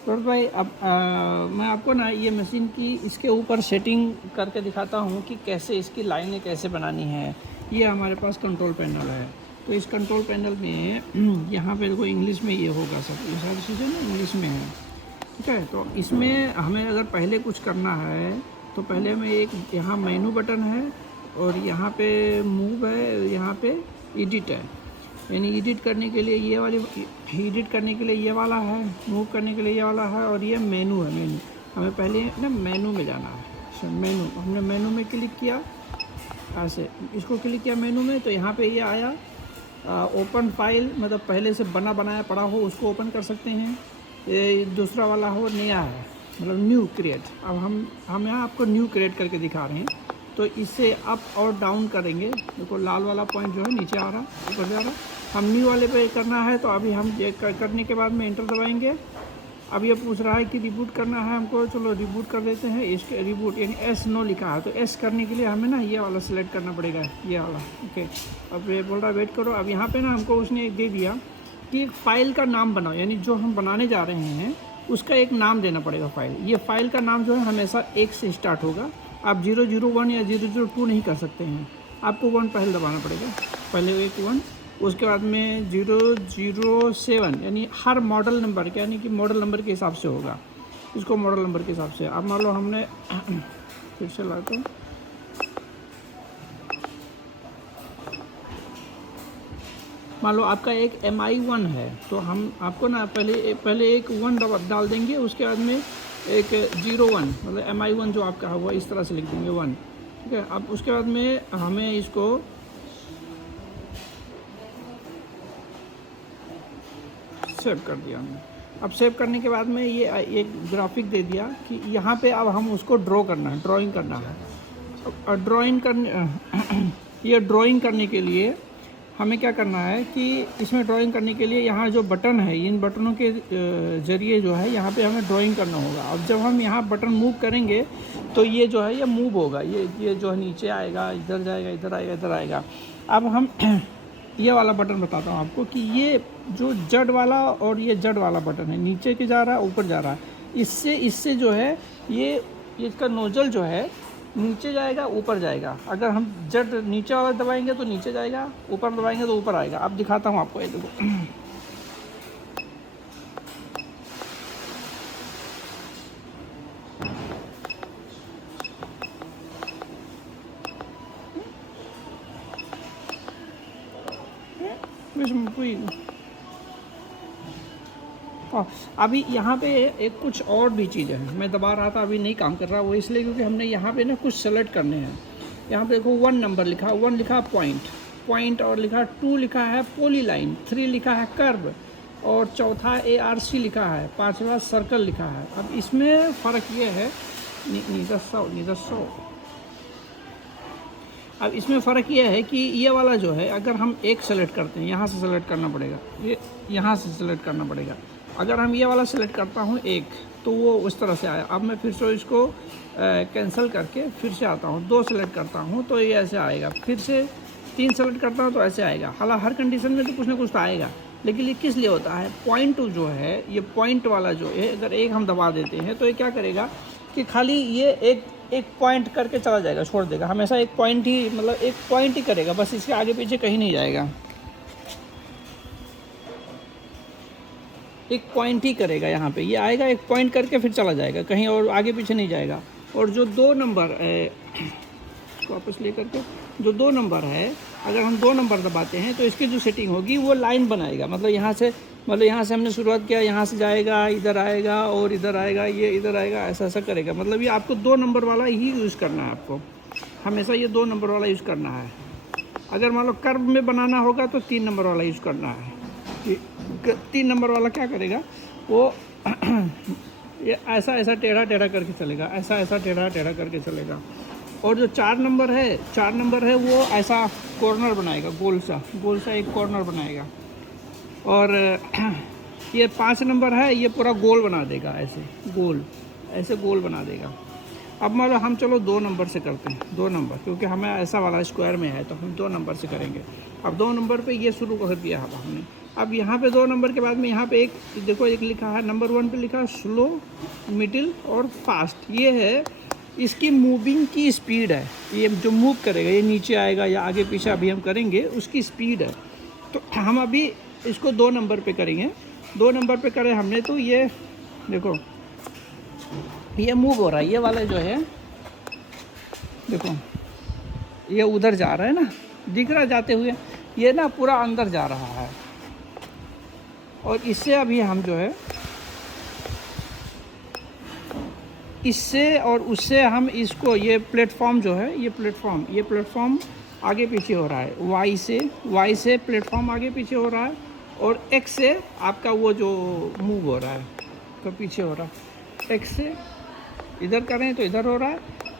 तो भाई अब मैं आपको ना ये मशीन की इसके ऊपर सेटिंग करके दिखाता हूँ कि कैसे इसकी लाइनें कैसे बनानी है। ये हमारे पास कंट्रोल पैनल है। तो इस कंट्रोल पैनल में यहाँ पे देखो इंग्लिश में ये होगा, सब ये सारी चीज़ें ना इंग्लिश में है, ठीक है। तो इसमें हमें अगर पहले कुछ करना है तो पहले हमें एक यहाँ मेनू बटन है और यहाँ पे मूव है, यहाँ पे एडिट है। यानी एडिट करने के लिए ये वाली, एडिट करने के लिए ये वाला है, मूव करने के लिए ये वाला है, और ये मेनू है। मेनू हमें पहले ना मेनू में जाना है। अच्छा, मेनू, हमने मेनू में क्लिक किया, ऐसे इसको क्लिक किया मेनू में, तो यहाँ पे ये आया ओपन फाइल, मतलब पहले से बना बनाया पड़ा हो उसको ओपन कर सकते हैं। ये दूसरा वाला हो नया है, मतलब न्यू क्रिएट। अब हम यहाँ आपको न्यू क्रिएट करके दिखा रहे हैं। तो इसे अप और डाउन करेंगे, देखो लाल वाला पॉइंट जो है नीचे आ रहा, ऊपर जा रहा। हम न्यू वाले पे करना है, तो अभी हम ये करने के बाद में एंटर दबाएंगे। अब ये पूछ रहा है कि रिबूट करना है हमको, चलो रिबूट कर देते हैं। इसके रिबूट यानी एस नो लिखा है, तो एस करने के लिए हमें ना ये वाला सिलेक्ट करना पड़ेगा, ये वाला, ओके। अब ये बोल रहा है वेट करो। अब यहाँ पे ना हमको उसने एक दे दिया कि एक फ़ाइल का नाम बनाओ, यानी जो हम बनाने जा रहे हैं उसका एक नाम देना पड़ेगा फ़ाइल। ये फ़ाइल का नाम जो है हमेशा 1 से स्टार्ट होगा। आप 001 या 002 नहीं कर सकते हैं, आपको 1 पहले दबाना पड़ेगा, पहले एक 1, उसके बाद में 007, यानी हर मॉडल नंबर के, यानी कि मॉडल नंबर के हिसाब से होगा, इसको मॉडल नंबर के हिसाब से। अब मान लो हमने फिर से लाते हैं, मान लो आपका एक MI1 है, तो हम आपको ना पहले एक 1 डाल देंगे, उसके बाद में एक 01, मतलब MI1 जो आपका है वो इस तरह से लिख देंगे 1, ठीक है। अब उसके बाद में हमें इसको सेव कर दिया हमने। अब सेव करने के बाद में ये एक ग्राफिक दे दिया कि यहाँ पे अब हम उसको ड्रॉ करना है, ड्राइंग करना है। और ड्राइंग करने ये ड्राइंग करने के लिए हमें क्या करना है कि इसमें ड्राइंग करने के लिए यहाँ जो बटन है, इन बटनों के ज़रिए जो है यहाँ पे हमें ड्राइंग करना होगा। अब जब हम यहाँ बटन मूव करेंगे तो ये जो है ये मूव होगा, ये जो है नीचे आएगा, इधर जाएगा, इधर आएगा, इधर आएगा। अब हम ये वाला बटन बताता हूँ आपको कि ये जो जड़ वाला और ये जड़ वाला बटन है, नीचे के जा रहा है, ऊपर जा रहा है, इससे जो है ये इसका नोजल जो है नीचे जाएगा, ऊपर जाएगा। अगर हम जड़ नीचे वाला दबाएंगे तो नीचे जाएगा, ऊपर दबाएंगे तो ऊपर आएगा। अब दिखाता हूँ आपको, ये देखो अभी यहाँ पे एक कुछ और भी चीज़ है, मैं दबा रहा था, अभी नहीं काम कर रहा। वो इसलिए क्योंकि हमने यहाँ पे ना कुछ सेलेक्ट करने हैं। यहाँ पे देखो 1 नंबर लिखा, 1 लिखा पॉइंट, और लिखा 2 लिखा है पॉलीलाइन, 3 लिखा है कर्व, और चौथा ARC लिखा है, 5वां सर्कल लिखा है। अब इसमें फ़र्क ये है, निदस्सो अब इसमें फ़र्क ये है कि ये वाला जो है, अगर हम एक सेलेक्ट करते हैं, यहाँ से सेलेक्ट करना पड़ेगा, ये यहाँ से सेलेक्ट करना पड़ेगा। अगर हम ये वाला सेलेक्ट करता हूँ एक, तो वो उस तरह से आया। अब मैं फिर से इसको कैंसिल करके फिर से आता हूँ, 2 सेलेक्ट करता हूँ तो ये ऐसे आएगा, फिर से 3 सेलेक्ट करता हूँ तो ऐसे आएगा। हालांकि हर कंडीशन में तो कुछ ना कुछ तो आएगा, लेकिन ये किस लिए होता है, पॉइंट जो है, ये पॉइंट वाला जो है, अगर एक हम दबा देते हैं तो ये क्या करेगा कि खाली ये एक पॉइंट करके चला जाएगा, छोड़ देगा। हमेशा एक पॉइंट ही, मतलब एक पॉइंट ही करेगा, बस इसके आगे पीछे कहीं नहीं जाएगा, एक पॉइंट ही करेगा। यहाँ पे ये आएगा, एक पॉइंट करके फिर चला जाएगा, कहीं और आगे पीछे नहीं जाएगा। और जो 2 नंबर वापस ले करके जो 2 नंबर है, अगर हम 2 नंबर दबाते हैं तो इसकी जो सेटिंग होगी वो लाइन बनाएगा। मतलब यहाँ से हमने शुरुआत किया, यहाँ से जाएगा, इधर आएगा और इधर आएगा, ये इधर आएगा, ऐसा करेगा। मतलब ये आपको 2 नंबर वाला ही यूज़ करना है, आपको हमेशा ये 2 नंबर वाला यूज़ करना है। अगर मान लो कर्व में बनाना होगा तो 3 नंबर वाला यूज़ करना है। 3 नंबर वाला क्या करेगा, वो ये ऐसा टेढ़ा करके चलेगा, ऐसा टेढ़ा करके चलेगा। और जो 4 नंबर है वो ऐसा कॉर्नर बनाएगा, गोल सा एक कॉर्नर बनाएगा। और ये 5 नंबर है, ये पूरा गोल बना देगा, ऐसे गोल बना देगा। अब मान लो हम चलो 2 नंबर से करते हैं, 2 नंबर, क्योंकि हमें ऐसा वाला स्क्वायर में है तो हम 2 नंबर से करेंगे। अब 2 नंबर पे ये शुरू कर दिया हमने, अब यहाँ पे 2 नंबर के बाद में यहाँ पे एक देखो, एक लिखा है नंबर 1 पे लिखा है स्लो, मिडिल और फास्ट। ये है इसकी मूविंग की स्पीड है, ये जो मूव करेगा, ये नीचे आएगा या आगे पीछे अभी हम करेंगे, उसकी स्पीड है। तो हम अभी इसको 2 नंबर पे करेंगे। 2 नंबर पे करें हमने तो ये देखो ये मूव हो रहा है, ये वाला जो है देखो ये उधर जा रहा है ना, दिख रहा जाते हुए, ये ना पूरा अंदर जा रहा है। और इससे अभी हम जो है इससे और उससे हम इसको ये प्लेटफॉर्म जो है, ये प्लेटफॉर्म आगे पीछे हो रहा है। वाई से प्लेटफॉर्म आगे पीछे हो रहा है, और एक्स से आपका वो जो मूव हो रहा है तो पीछे हो रहा है। एक्स से इधर करें तो इधर हो रहा है।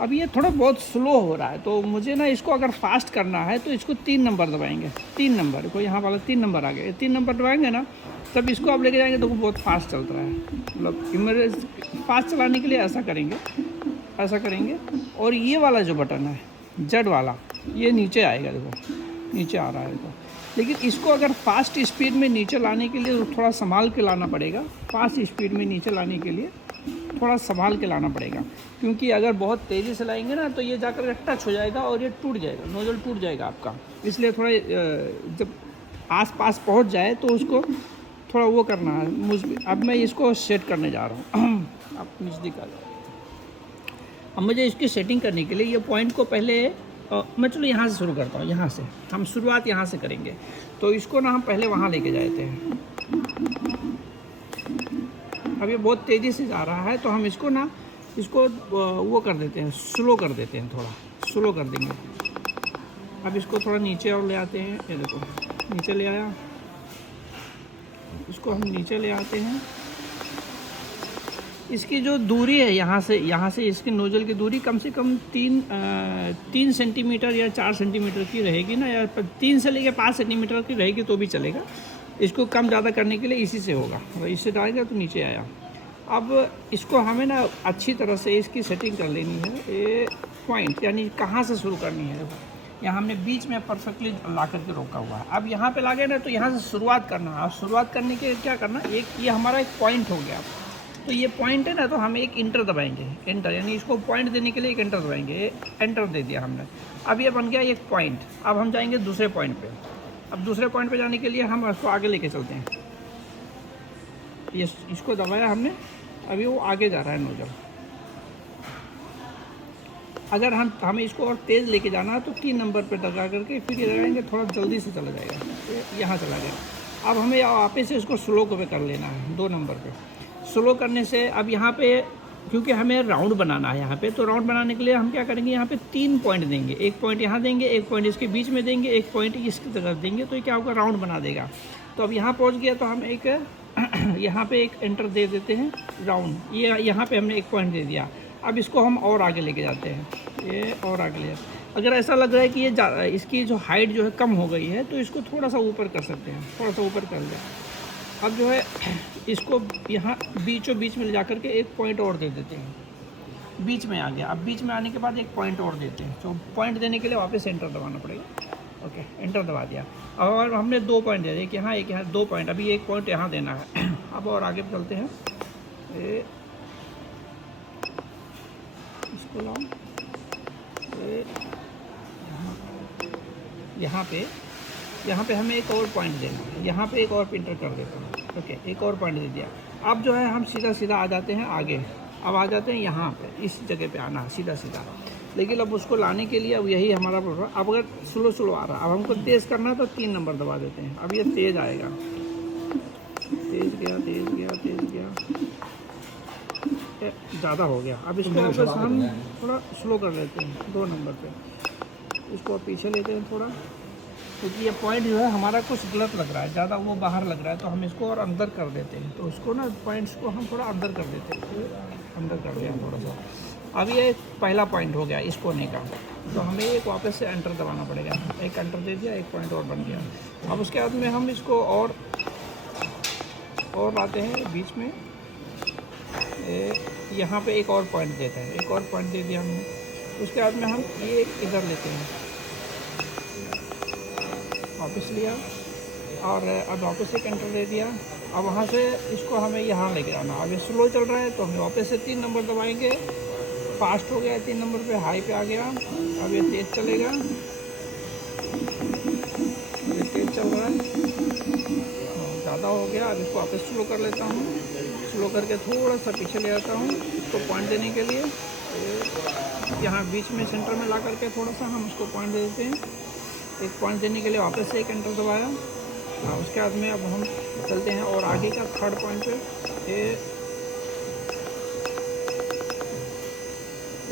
अब ये थोड़ा बहुत स्लो हो रहा है, तो मुझे ना इसको अगर फास्ट करना है तो इसको 3 नंबर दबाएंगे। 3 नंबर को यहाँ वाला 3 नंबर आ गया, 3 नंबर दबाएंगे ना, तब इसको आप लेके जाएंगे तो वो बहुत फास्ट चल रहा है। मतलब इमरजेंसी फास्ट चलाने के लिए ऐसा करेंगे। और ये वाला जो बटन है जेड वाला, ये नीचे आएगा, देखो नीचे आ रहा है तो। लेकिन इसको अगर फास्ट स्पीड में नीचे लाने के लिए थोड़ा संभाल के लाना पड़ेगा। फास्ट स्पीड में नीचे लाने के लिए थोड़ा संभाल के लाना पड़ेगा, क्योंकि अगर बहुत तेज़ी से लाएंगे ना तो ये जाकर टच हो जाएगा और ये टूट जाएगा, नोजल टूट जाएगा आपका। इसलिए थोड़ा जब आस पास पहुँच जाए तो उसको थोड़ा वो करना है। अब मैं इसको सेट करने जा रहा हूँ। आप नज़दीक आ जाओ। अब मुझे इसकी सेटिंग करने के लिए ये पॉइंट को पहले मैं चलो यहाँ से शुरू करता हूँ। यहाँ से हम शुरुआत यहाँ से करेंगे। तो इसको ना हम पहले वहाँ लेके जाते हैं। अब ये बहुत तेज़ी से जा रहा है तो हम इसको ना वो कर देते हैं, स्लो कर देते हैं, थोड़ा स्लो कर देंगे। अब इसको थोड़ा नीचे और ले आते हैं। ये देखो नीचे ले आया, इसको हम नीचे ले आते हैं। इसकी जो दूरी है यहाँ से इसकी नोजल की दूरी कम से कम 3 सेंटीमीटर या 4 सेंटीमीटर की रहेगी ना, या 3 से लेकर 5 सेंटीमीटर की रहेगी तो भी चलेगा। इसको कम ज़्यादा करने के लिए इसी से होगा। अगर इससे डालेगा तो नीचे आया। अब इसको हमें ना अच्छी तरह से इसकी सेटिंग कर लेनी है। ये पॉइंट यानी कहाँ से शुरू करनी है, देखो यहाँ हमने बीच में परफेक्टली ला करके रोका हुआ है। अब यहाँ पे ला गए ना तो यहाँ से शुरुआत करना है। और शुरुआत करने के क्या करना, एक ये हमारा एक पॉइंट हो गया। तो ये पॉइंट है ना, तो हम एक इंटर दबाएंगे। इंटर यानी इसको पॉइंट देने के लिए एक इंटर दबाएंगे। एंटर दे दिया हमने। अब ये बन गया एक पॉइंट। अब हम जाएंगे दूसरे पॉइंट पे। अब दूसरे पॉइंट पे जाने के लिए हम इसको आगे लेके चलते हैं। ये इसको दबाया हमने, अभी वो आगे जा रहा है नोजल। अगर हमें इसको और तेज़ लेके जाना है तो 3 नंबर पे दबा करके फिर ये लगाएंगे, थोड़ा जल्दी से चला जाएगा। तो यहाँ चला गया। अब हमें वापस से इसको स्लो पे कर लेना है 2 नंबर पे। स्लो करने से अब यहाँ पे क्योंकि हमें राउंड बनाना है यहाँ पे, तो राउंड बनाने के लिए हम क्या करेंगे, यहाँ पे 3 पॉइंट देंगे। एक पॉइंट यहाँ देंगे, एक पॉइंट इसके बीच में देंगे, एक पॉइंट इसकी तरफ देंगे। तो ये क्या होगा, राउंड बना देगा। तो अब यहाँ पहुँच गया तो हम एक यहाँ पे एक एंटर दे देते हैं राउंड। ये यहाँ पे हमने एक पॉइंट दे दिया। अब इसको हम और आगे लेके जाते हैं। ये और आगे ले जाते हैं। अगर ऐसा लग रहा है कि ये इसकी जो हाइट जो है कम हो गई है तो इसको थोड़ा सा ऊपर कर सकते हैं, थोड़ा सा ऊपर कर लें। अब जो है इसको यहाँ बीचों बीच में ले जा करके एक पॉइंट और दे देते हैं। बीच में आ गया। अब बीच में आने के बाद एक पॉइंट और देते हैं। तो पॉइंट देने के लिए वापस एंटर दबाना पड़ेगा। ओके, एंटर दबा दिया। और हमने 2 पॉइंट दे दिए, एक यहाँ एक यहाँ, 2 पॉइंट। अभी एक पॉइंट यहाँ देना है। अब और आगे चलते हैं। इसको लाओ। यहाँ पे हमें एक और पॉइंट देना है। यहाँ पे एक और एंटर कर देता हूँ। ओके, एक और पॉइंट दे दिया। अब जो है हम सीधा आ जाते हैं आगे। अब आ जाते हैं यहाँ पे, इस जगह पे आना है सीधा। लेकिन अब उसको लाने के लिए अब यही हमारा प्रोग्राम। अब अगर स्लो आ रहा है, अब हमको तेज़ करना है तो 3 नंबर दबा देते हैं। अब ये तेज़ आएगा। तेज़ गया, ज़्यादा हो गया। अब इसको वापस हम थोड़ा स्लो कर लेते हैं 2 नंबर पे। इसको पीछे लेते हैं थोड़ा, क्योंकि ये पॉइंट जो है हमारा कुछ गलत लग रहा है, ज़्यादा वो बाहर लग रहा है। तो हम इसको और अंदर कर देते हैं। तो उसको ना पॉइंट्स को हम थोड़ा अंदर कर देते हैं। अंदर कर दिया थोड़ा सा। अब ये पहला पॉइंट हो गया इस कोने का। तो हमें एक वापस से एंटर दबाना पड़ेगा। एक एंटर दे दिया, एक पॉइंट और बन गया। अब उसके बाद में हम इसको और लाते हैं बीच में। यहाँ पे एक और पॉइंट देते हैं। एक और पॉइंट दे दिया हमने। उसके बाद में हम ये इधर लेते हैं, वापस लिया, और अब वापस से एंटर दे दिया। अब वहाँ से इसको हमें यहाँ लेके आना। अब ये स्लो चल रहा है तो हम वापस से 3 नंबर दबाएंगे। फास्ट हो गया 3 नंबर पे, हाई पे आ गया। अब ये तेज़ चलेगा, ये तेज़ चल रहा है, ज़्यादा हो गया। अब इसको वापस स्लो कर लेता हूँ। स्लो करके थोड़ा सा पीछे ले आता हूँ इसको पॉइंट देने के लिए। यहाँ बीच में सेंटर में ला करके थोड़ा सा हम उसको पॉइंट दे देते हैं। एक पॉइंट देने के लिए वापस से एक एंटर दबाया। उसके बाद में अब हम चलते हैं और आगे का थर्ड पॉइंट पे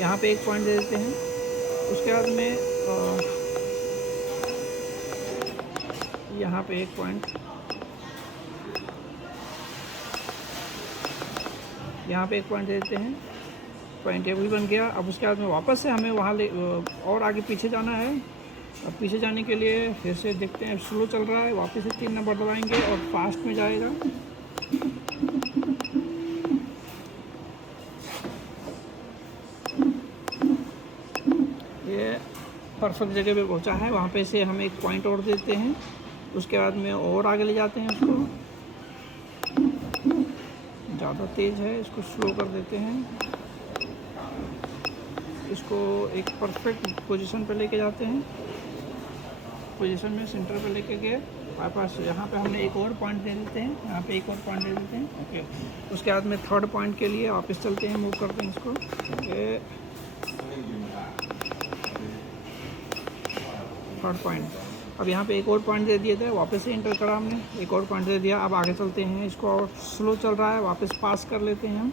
यहाँ पे एक पॉइंट दे देते हैं। उसके बाद में यहाँ पे एक पॉइंट, यहाँ पे एक पॉइंट दे देते हैं। पॉइंट ये भी बन गया। अब उसके बाद में वापस से हमें वहाँ ले और आगे पीछे जाना है। अब पीछे जाने के लिए फिर से देखते हैं, स्लो चल रहा है, वापस से 3 नंबर दबाएंगे और फास्ट में जाएगा। ये परफेक्ट जगह पे पहुंचा है। वहाँ पे से हम एक पॉइंट और देते हैं। उसके बाद में और आगे ले जाते हैं उसको। ज़्यादा तेज़ है, इसको स्लो कर देते हैं। इसको एक परफेक्ट पोजीशन पे लेके जाते हैं। पोजीशन में सेंटर पे लेके गए। हमारे पास यहाँ पे हमने एक और पॉइंट दे देते हैं। यहाँ पे एक और पॉइंट दे देते हैं। ओके, उसके बाद में थर्ड पॉइंट के लिए वापस चलते हैं, मूव करते हैं इसको। Okay, third point. अब यहाँ पे एक और पॉइंट दे दिए थे, वापस से एंटर करा हमने, एक और पॉइंट दे दिया। अब आगे चलते हैं। इसको और स्लो चल रहा है, वापस पास कर लेते हैं हम।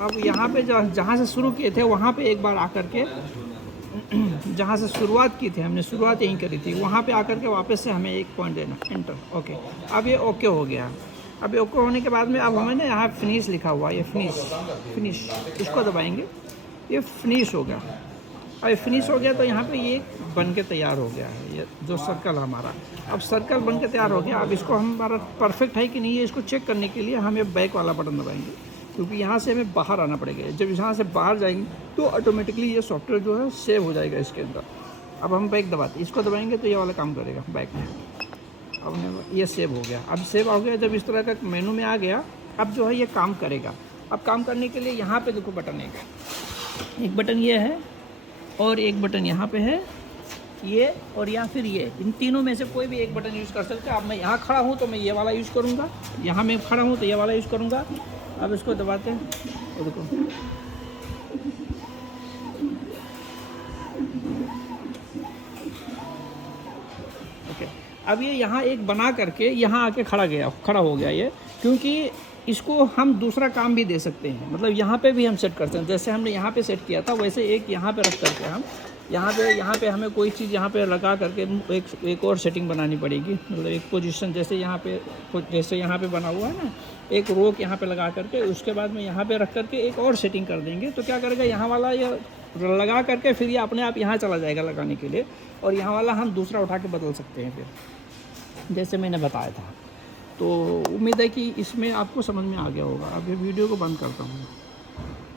अब यहाँ पे जहाँ से शुरू किए थे वहाँ पे एक बार आकर के जहाँ से शुरुआत की थी, हमने शुरुआत यहीं करी थी, वहाँ पे आकर के वापस से हमें एक पॉइंट देना, एंटर। ओके, अब ये ओके हो गया। अब ये ओके होने के बाद में अब हमें ना यहाँ फिनिश लिखा हुआ है, ये फिनिश, इसको दबाएंगे, ये फिनिश हो गया। अब ये फिनिश हो गया तो यहाँ पे ये बन के तैयार हो गया है, ये जो सर्कल हमारा। अब सर्कल बन के तैयार हो गया। अब इसको हमारा परफेक्ट है कि नहीं है, इसको चेक करने के लिए हम ये बैक वाला बटन दबाएंगे, क्योंकि यहाँ से हमें बाहर आना पड़ेगा। जब यहाँ से बाहर जाएंगे तो ऑटोमेटिकली ये सॉफ्टवेयर जो है सेव हो जाएगा इसके अंदर। अब हम बैक दबाते, इसको दबाएंगे तो ये वाला काम करेगा बैक में। अब ये सेव हो गया। अब सेव हो गया, जब इस तरह का मेनू में आ गया, अब जो है ये काम करेगा। अब काम करने के लिए यहाँ पे देखो बटन एक बटन ये है और एक बटन यहाँ पे है, ये और या फिर ये, इन तीनों में से कोई भी एक बटन यूज़ कर सकते हैं। अब मैं यहाँ खड़ा हूँ तो मैं ये वाला यूज़ करूँगा, यहाँ मैं खड़ा हूँ तो ये वाला यूज़ करूँगा। अब इसको दबाते हैं और देखो ओके। अब ये यहाँ एक बना करके यहाँ आके खड़ा हो गया ये, क्योंकि इसको हम दूसरा काम भी दे सकते हैं। मतलब यहाँ पे भी हम सेट करते हैं, जैसे हमने यहाँ पे सेट किया था वैसे एक यहाँ पे रख करके हम यहाँ पे हमें कोई चीज़ यहाँ पे लगा करके एक और सेटिंग बनानी पड़ेगी। मतलब एक पोजीशन, जैसे यहाँ पे बना हुआ है ना, एक रोक यहाँ पे लगा करके, उसके बाद में यहाँ पे रख करके एक और सेटिंग कर देंगे तो क्या करेगा, यहाँ वाला ये लगा करके फिर ये अपने आप यहाँ चला जाएगा लगाने के लिए, और यहाँ वाला हम दूसरा उठा के बदल सकते हैं फिर, जैसे मैंने बताया था। तो उम्मीद है कि इसमें आपको समझ में आ गया होगा। अब ये वीडियो को बंद करता हूँ।